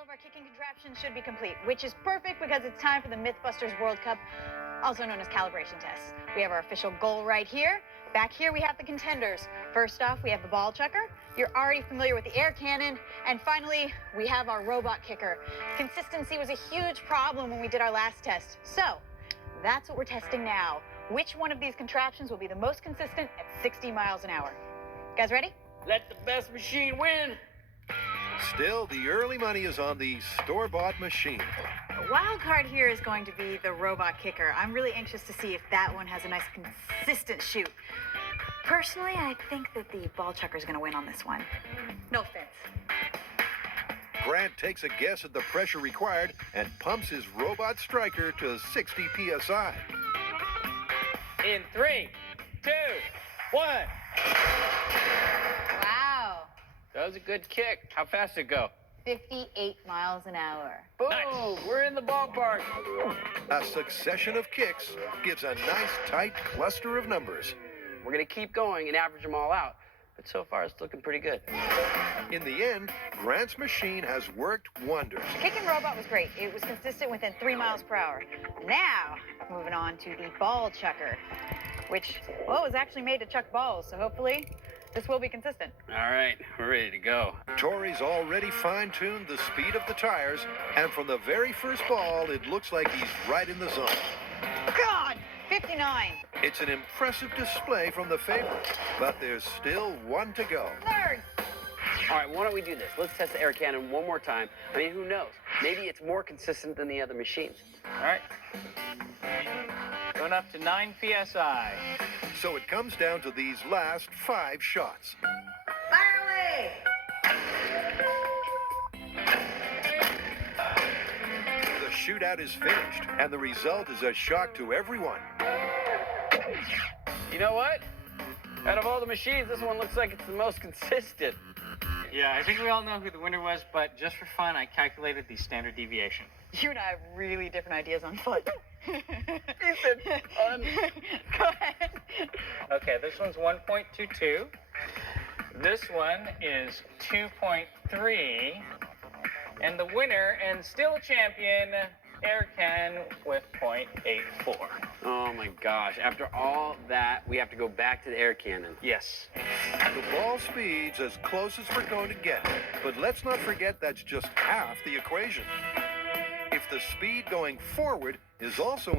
All of our kicking contraptions should be complete, which is perfect because it's time for the Mythbusters World Cup, also known as calibration tests. We have our official goal right here. Back here we have the contenders. First off, we have the ball chucker. You're already familiar with the air cannon. And finally, we have our robot kicker. Consistency was a huge problem when we did our last test. So that's what we're testing now. Which one of these contraptions will be the most consistent at 60 miles an hour? You guys ready? Let the best machine win. Still, the early money is on the store-bought machine. The wild card here is going to be the robot kicker. I'm really anxious to see if that one has a nice consistent shoot. Personally, I think that the ball chucker is going to win on this one. No offense. Grant takes a guess at the pressure required and pumps his robot striker to 60 psi. In 3, 2, 1. Wow. That was a good kick. How fast did it go? 58 miles an hour. Boom! Nice. We're in the ballpark. A succession of kicks gives a nice, tight cluster of numbers. We're going to keep going and average them all out. But so far, it's looking pretty good. In the end, Grant's machine has worked wonders. The kicking robot was great. It was consistent within 3 miles per hour. Now, moving on to the ball chucker, which, well, was actually made to chuck balls. So hopefully, this will be consistent. All right, we're ready to go. Tori's already fine-tuned the speed of the tires, and from the very first ball, it looks like he's right in the zone. God, 59. It's an impressive display from the favorite, but there's still one to go. Third. All right, why don't we do this? Let's test the air cannon one more time. I mean, who knows? Maybe it's more consistent than the other machines. All right. Going up to 9 psi. So it comes down to these last 5 shots. Fire away. The shootout is finished, and the result is a shock to everyone. You know what? Out of all the machines, this one looks like it's the most consistent. Yeah, I think we all know who the winner was, but just for fun, I calculated the standard deviation. You and I have really different ideas on foot. He said fun. Go ahead. Okay, this one's 1.22. This one is 2.3. And the winner, and still champion, Air Can with 0.84. Oh my gosh, after all that, we have to go back to the air cannon. Yes. The ball speed's as close as we're going to get, but let's not forget that's just half the equation. If the speed going forward is also